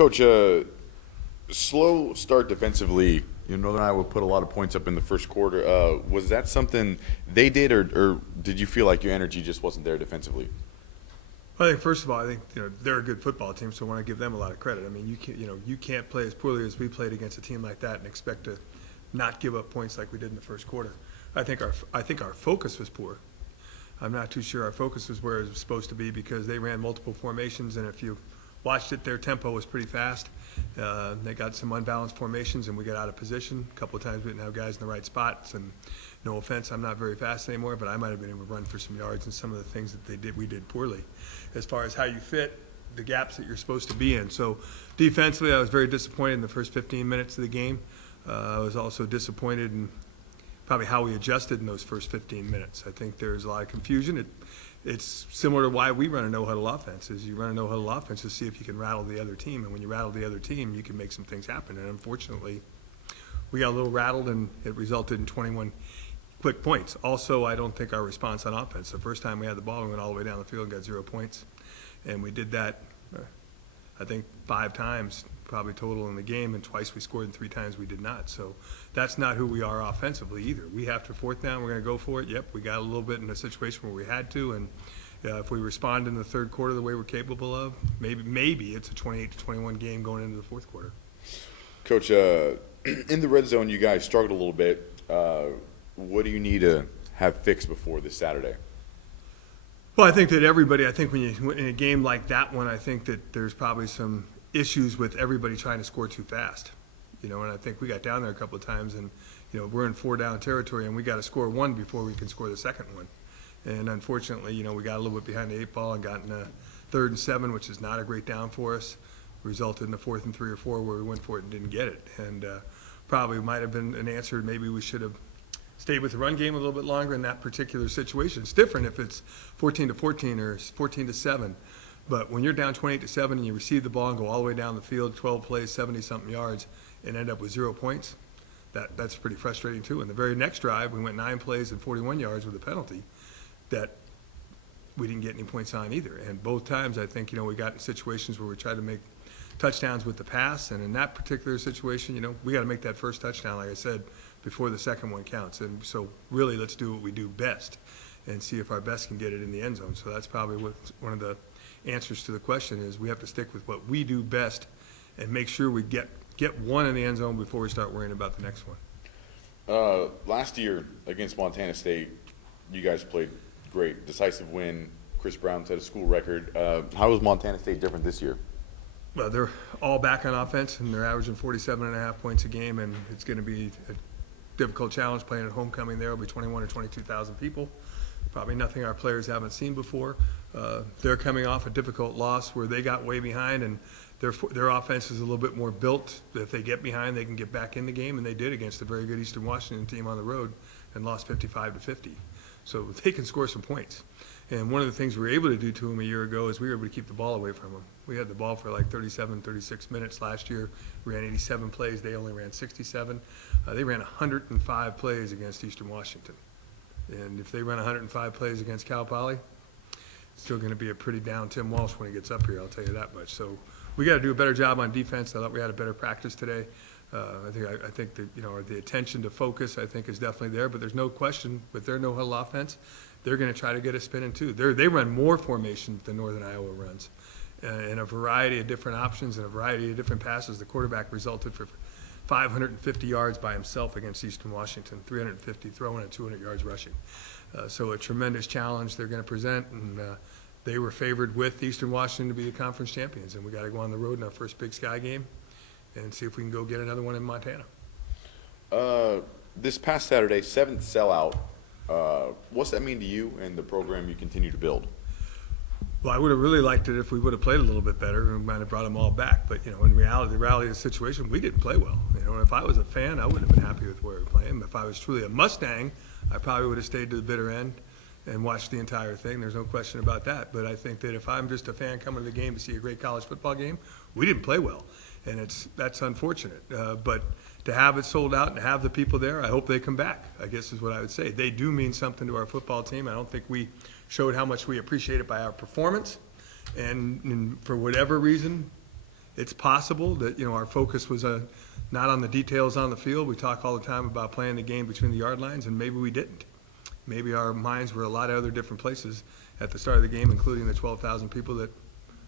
Coach, slow start defensively. Northern Iowa put a lot of points up in the first quarter. Was that something they did, or did you feel like your energy just wasn't there defensively? I think first of all, I think they're a good football team, so I want to give them a lot of credit. I mean, you can't play as poorly as we played against a team like that and expect to not give up points like we did in the first quarter. I think our focus was poor. I'm not too sure our focus was where it was supposed to be because they ran multiple formations, and if you watched it, their tempo was pretty fast. They got some unbalanced formations, and we got out of position. A couple of times we didn't have guys in the right spots, and no offense, I'm not very fast anymore, but I might have been able to run for some yards and some of the things that we did poorly. As far as how you fit the gaps that you're supposed to be in. So defensively, I was very disappointed in the first 15 minutes of the game. I was also disappointed in probably how we adjusted in those first 15 minutes. I think there's a lot of confusion. It's similar to why we run a no-huddle offense. Is you run a no-huddle offense to see if you can rattle the other team, and when you rattle the other team, you can make some things happen. And unfortunately, we got a little rattled, and it resulted in 21 quick points. Also, I don't think our response on offense. The first time we had the ball, we went all the way down the field and got 0 points, and we did that, I think, 5 times probably total in the game, and twice we scored and 3 times we did not. So that's not who we are offensively either. We have to fourth down, we're going to go for it. Yep, we got a little bit in a situation where we had to, and if we respond in the third quarter the way we're capable of, maybe it's a 28-21 game going into the fourth quarter. Coach, in the red zone, you guys struggled a little bit. What do you need to have fixed before this Saturday? Well, I think that everybody, when you in a game like that one, I think that there's probably some issues with everybody trying to score too fast. And I think we got down there a couple of times, and we're in 4-down territory, and we got to score one before we can score the second one. And unfortunately, we got a little bit behind the 8 ball and got in a 3rd and 7, which is not a great down for us. Resulted in a 4th and 3 or 4 where we went for it and didn't get it. And probably might have been an answer. Maybe we should have stayed with the run game a little bit longer in that particular situation. It's different if it's 14-14 or 14-7. But when you're down 28-7 and you receive the ball and go all the way down the field, 12 plays, 70-something yards, and end up with 0 points, that's pretty frustrating too. And the very next drive, we went 9 plays and 41 yards with a penalty that we didn't get any points on either. And both times, I think, we got in situations where we tried to make touchdowns with the pass, and in that particular situation, we got to make that first touchdown, like I said, before the second one counts. And so really, let's do what we do best and see if our best can get it in the end zone. So that's probably one of the answers to the question is we have to stick with what we do best and make sure we get one in the end zone before we start worrying about the next one. Last year against Montana State, you guys played great. Decisive win. Chris Brown set a school record. How is Montana State different this year? Well, they're all back on offense, and they're averaging 47.5 points a game, and it's going to be a difficult challenge playing at homecoming. There will be 21 or 22,000 people. Probably nothing our players haven't seen before. They're coming off a difficult loss where they got way behind, and their offense is a little bit more built. If they get behind, they can get back in the game, and they did against a very good Eastern Washington team on the road and lost 55-50. So they can score some points. And one of the things we were able to do to them a year ago is we were able to keep the ball away from them. We had the ball for like 37, 36 minutes last year. We ran 87 plays. They only ran 67. They ran 105 plays against Eastern Washington. And if they run 105 plays against Cal Poly, it's still going to be a pretty down Tim Walsh when he gets up here, I'll tell you that much. So we got to do a better job on defense. I thought we had a better practice today. I think that the attention to focus I think is definitely there, but there's no question with their no-huddle offense, they're going to try to get us spinning too. They run more formations than Northern Iowa runs, and a variety of different options and a variety of different passes. The quarterback resulted for 550 yards by himself against Eastern Washington, 350 throwing and 200 yards rushing. So a tremendous challenge they're going to present, and they were favored with Eastern Washington to be the conference champions, and we got to go on the road in our first Big Sky game and see if we can go get another one in Montana. This past Saturday, 7th sellout. What's that mean to you and the program you continue to build? Well, I would have really liked it if we would have played a little bit better and might have brought them all back. But, in reality, the reality of the situation, we didn't play well. And if I was a fan, I wouldn't have been happy with where we were playing. If I was truly a Mustang, I probably would have stayed to the bitter end and watched the entire thing. There's no question about that. But I think that if I'm just a fan coming to the game to see a great college football game, we didn't play well. And that's unfortunate. But to have it sold out and to have the people there, I hope they come back, I guess is what I would say. They do mean something to our football team. I don't think we showed how much we appreciate it by our performance. And for whatever reason, it's possible that, our focus was not on the details on the field. We talk all the time about playing the game between the yard lines, and maybe we didn't. Maybe our minds were a lot of other different places at the start of the game, including the 12,000 people that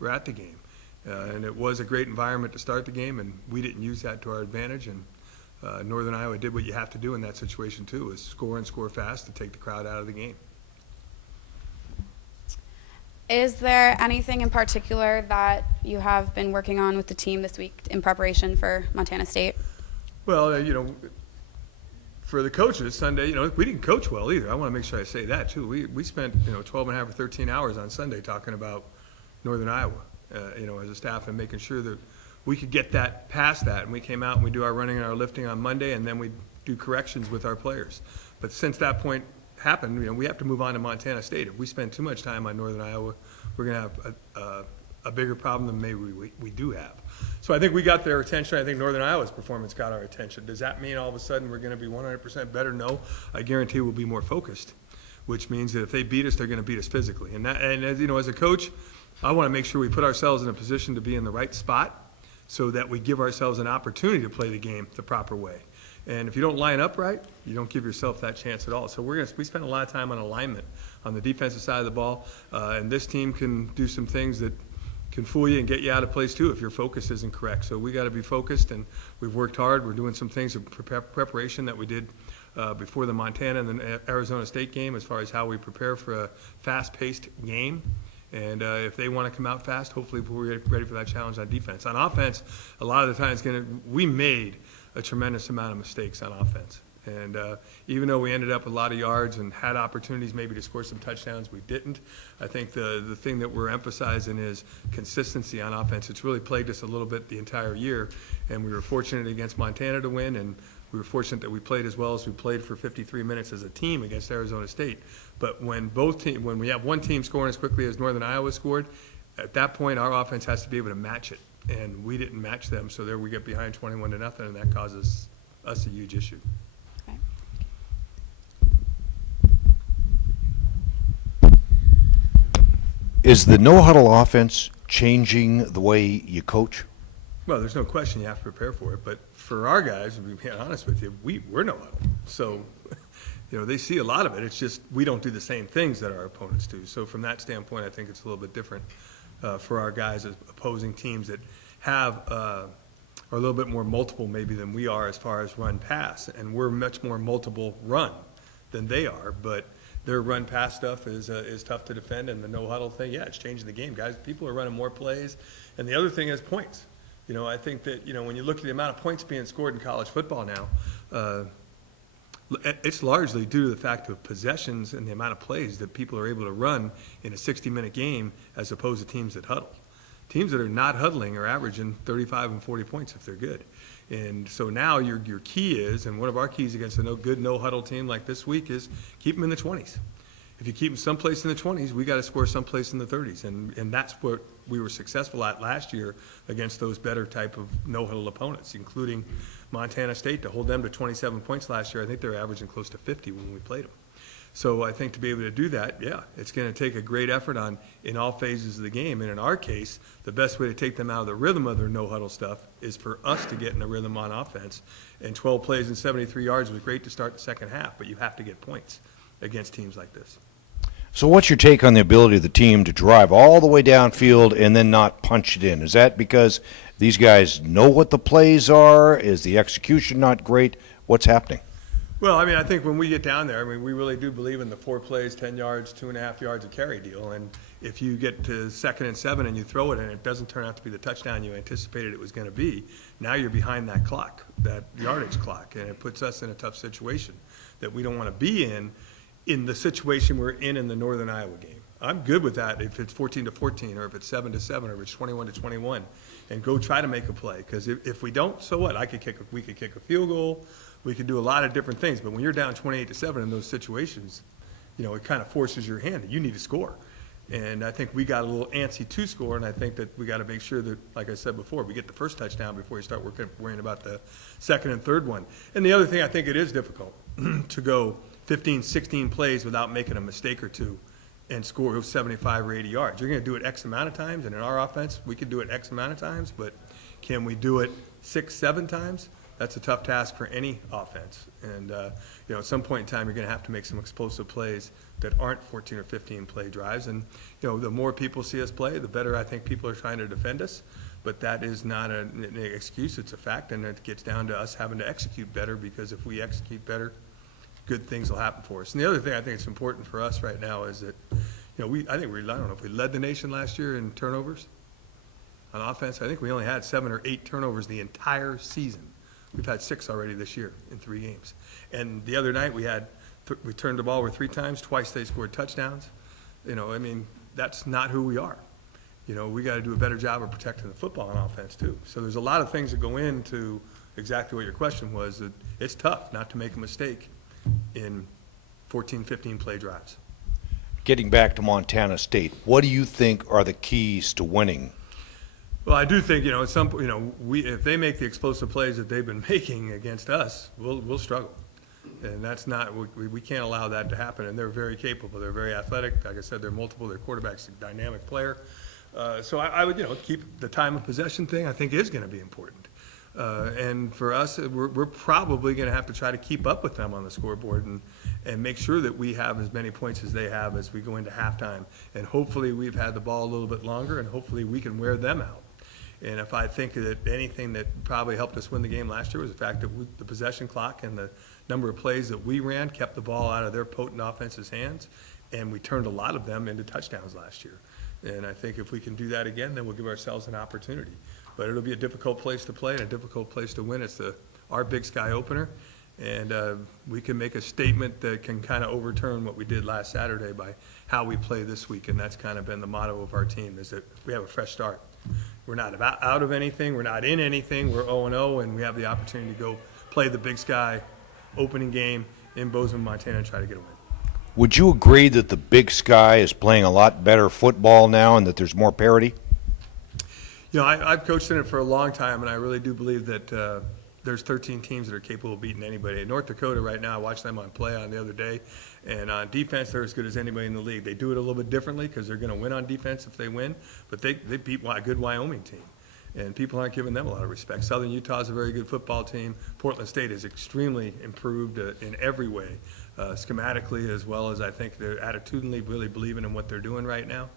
were at the game. And it was a great environment to start the game, and we didn't use that to our advantage. And Northern Iowa did what you have to do in that situation too, is score and score fast to take the crowd out of the game. Is there anything in particular that you have been working on with the team this week in preparation for Montana State? Well, for the coaches, Sunday, we didn't coach well either. I want to make sure I say that too. We spent, 12 and a half or 13 hours on Sunday talking about Northern Iowa, as a staff, and making sure that we could get that past that. And we came out and we do our running and our lifting on Monday, and then we do corrections with our players. But since that point happened, we have to move on to Montana State. If we spend too much time on Northern Iowa, we're going to have a bigger problem than maybe we do have. So I think we got their attention. I think Northern Iowa's performance got our attention. Does that mean all of a sudden we're going to be 100% better? No. I guarantee we'll be more focused, which means that if they beat us, they're going to beat us physically. And as a coach, I want to make sure we put ourselves in a position to be in the right spot so that we give ourselves an opportunity to play the game the proper way. And if you don't line up right, you don't give yourself that chance at all. So we spend a lot of time on alignment on the defensive side of the ball, and this team can do some things that can fool you and get you out of place too if your focus isn't correct. So we got to be focused, and we've worked hard. We're doing some things of preparation that we did before the Montana and the Arizona State game, as far as how we prepare for a fast-paced game. And if they want to come out fast, hopefully we're ready for that challenge on defense. On offense, a lot of the times we made a tremendous amount of mistakes on offense. And even though we ended up with a lot of yards and had opportunities maybe to score some touchdowns, we didn't. I think the thing that we're emphasizing is consistency on offense. It's really plagued us a little bit the entire year, and we were fortunate against Montana to win, and we were fortunate that we played as well as we played for 53 minutes as a team against Arizona State. But when we have one team scoring as quickly as Northern Iowa scored, at that point our offense has to be able to match it, and we didn't match them. So there we get behind 21-0, and that causes us a huge issue. Okay. Is the no-huddle offense changing the way you coach? Well, there's no question you have to prepare for it, but for our guys, to be honest with you, we're no huddle. So, they see a lot of it. It's just we don't do the same things that our opponents do. So from that standpoint, I think it's a little bit different for our guys as opposing teams that are a little bit more multiple maybe than we are as far as run pass, and we're much more multiple run than they are. But their run pass stuff is tough to defend, and the no huddle thing, yeah, it's changing the game, guys. People are running more plays, and the other thing is points. I think that when you look at the amount of points being scored in college football now, it's largely due to the fact of possessions and the amount of plays that people are able to run in a 60-minute game as opposed to teams that huddle. Teams that are not huddling are averaging 35 and 40 points if they're good. And so now your key is, and one of our keys against a good no-huddle team like this week is keep them in the 20s. If you keep them someplace in the 20s, we got to score someplace in the 30s. And that's what we were successful at last year against those better type of no-huddle opponents, including Montana State. To hold them to 27 points last year, I think they were averaging close to 50 when we played them. So I think to be able to do that, yeah, it's going to take a great effort in all phases of the game. And in our case, the best way to take them out of the rhythm of their no-huddle stuff is for us to get in the rhythm on offense. And 12 plays and 73 yards was great to start the second half, but you have to get points against teams like this. So what's your take on the ability of the team to drive all the way downfield and then not punch it in? Is that because these guys know what the plays are? Is the execution not great? What's happening? Well, I think when we get down there, we really do believe in the 4 plays, 10 yards, 2.5 yards a carry deal. And if you get to 2nd and 7 and you throw it and it doesn't turn out to be the touchdown you anticipated it was going to be, now you're behind that clock, that yardage clock, and it puts us in a tough situation that we don't want to be in the situation we're in the Northern Iowa game. I'm good with that if it's 14-14 or if it's 7-7 or if it's 21-21, and go try to make a play. Because if we don't, so what? We could kick a field goal. We could do a lot of different things. But when you're down 28-7 in those situations, it kind of forces your hand that you need to score. And I think we got a little antsy to score, and I think that we got to make sure that, like I said before, we get the first touchdown before you start worrying about the second and third one. And the other thing, I think it is difficult to go 15, 16 plays without making a mistake or two and score 75 or 80 yards. You're going to do it X amount of times, and in our offense, we can do it X amount of times, but can we do it 6, 7 times? That's a tough task for any offense. And, at some point in time, you're going to have to make some explosive plays that aren't 14 or 15 play drives. And, the more people see us play, the better I think people are trying to defend us. But that is not an excuse, it's a fact, and it gets down to us having to execute better, because if we execute better, good things will happen for us. And the other thing I think is important for us right now is that, I don't know if we led the nation last year in turnovers on offense. I think we only had 7 or 8 turnovers the entire season. We've had 6 already this year in 3 games. And the other night we turned the ball over 3 times, twice they scored touchdowns. That's not who we are. We got to do a better job of protecting the football on offense too. So there's a lot of things that go into exactly what your question was, that it's tough not to make a mistake in 14, 15 play drives. Getting back to Montana State, what do you think are the keys to winning? Well, I do think, at some point, if they make the explosive plays that they've been making against us, we'll struggle. And that's not, we can't allow that to happen. And they're very capable. They're very athletic. Like I said, they're multiple. Their quarterback's a dynamic player. So I would, keep the time of possession thing, I think, is going to be important. And for us, we're probably going to have to try to keep up with them on the scoreboard and make sure that we have as many points as they have as we go into halftime. And hopefully we've had the ball a little bit longer, and hopefully we can wear them out. And if I think that anything that probably helped us win the game last year was the fact that the possession clock and the number of plays that we ran kept the ball out of their potent offense's hands, and we turned a lot of them into touchdowns last year. And I think if we can do that again, then we'll give ourselves an opportunity. But it'll be a difficult place to play and a difficult place to win. It's our Big Sky opener, and we can make a statement that can kind of overturn what we did last Saturday by how we play this week. And that's kind of been the motto of our team, is that we have a fresh start. We're not out of anything. We're not in anything. We're 0-0, and we have the opportunity to go play the Big Sky opening game in Bozeman, Montana, and try to get a win. Would you agree that the Big Sky is playing a lot better football now and that there's more parity? I've coached in it for a long time, and I really do believe that there's 13 teams that are capable of beating anybody. In North Dakota right now, I watched them on play on the other day, and on defense, they're as good as anybody in the league. They do it a little bit differently because they're going to win on defense if they win, but they beat a good Wyoming team, and people aren't giving them a lot of respect. Southern Utah is a very good football team. Portland State is extremely improved in every way, schematically, as well as I think they're attitudinally really believing in what they're doing right now.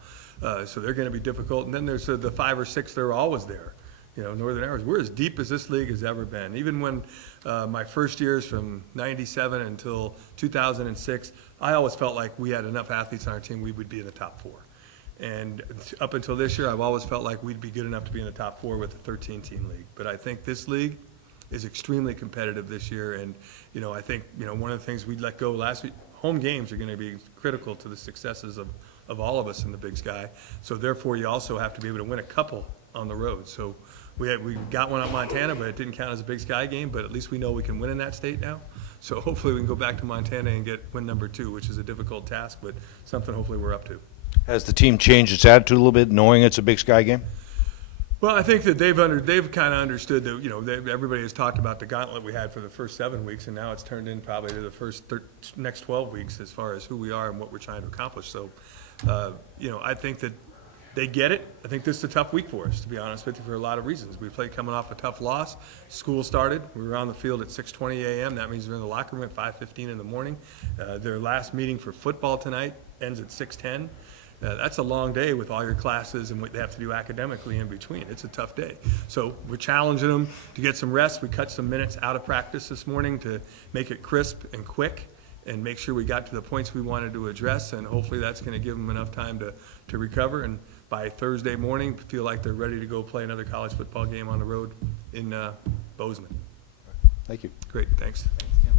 So they're going to be difficult. And then there's the 5 or 6 that are always there. Northern Arizona, we're as deep as this league has ever been. Even when my first years from 97 until 2006, I always felt like we had enough athletes on our team, we would be in the top 4. And up until this year, I've always felt like we'd be good enough to be in the top 4 with a 13-team league. But I think this league is extremely competitive this year. And, I think, one of the things we let go last week, home games are going to be critical to the successes of all of us in the Big Sky. So therefore, you also have to be able to win a couple on the road. So we got one at Montana, but it didn't count as a Big Sky game, but at least we know we can win in that state now. So hopefully we can go back to Montana and get win number 2, which is a difficult task, but something hopefully we're up to. Has the team changed its attitude a little bit, knowing it's a Big Sky game? Well, I think that they've kind of understood that, everybody has talked about the gauntlet we had for the first 7 weeks, and now it's turned in probably to the next 12 weeks as far as who we are and what we're trying to accomplish. So, I think that they get it. I think this is a tough week for us, to be honest with you, for a lot of reasons. We played coming off a tough loss. School started. We were on the field at 6:20 a.m. That means we're in the locker room at 5:15 in the morning. Their last meeting for football tonight ends at 6:10. That's a long day with all your classes and what they have to do academically in between. It's a tough day. So we're challenging them to get some rest. We cut some minutes out of practice this morning to make it crisp and quick and make sure we got to the points we wanted to address, and hopefully that's going to give them enough time to recover, and by Thursday morning feel like they're ready to go play another college football game on the road in Bozeman. Thank you. Great, thanks. Thanks, Tim.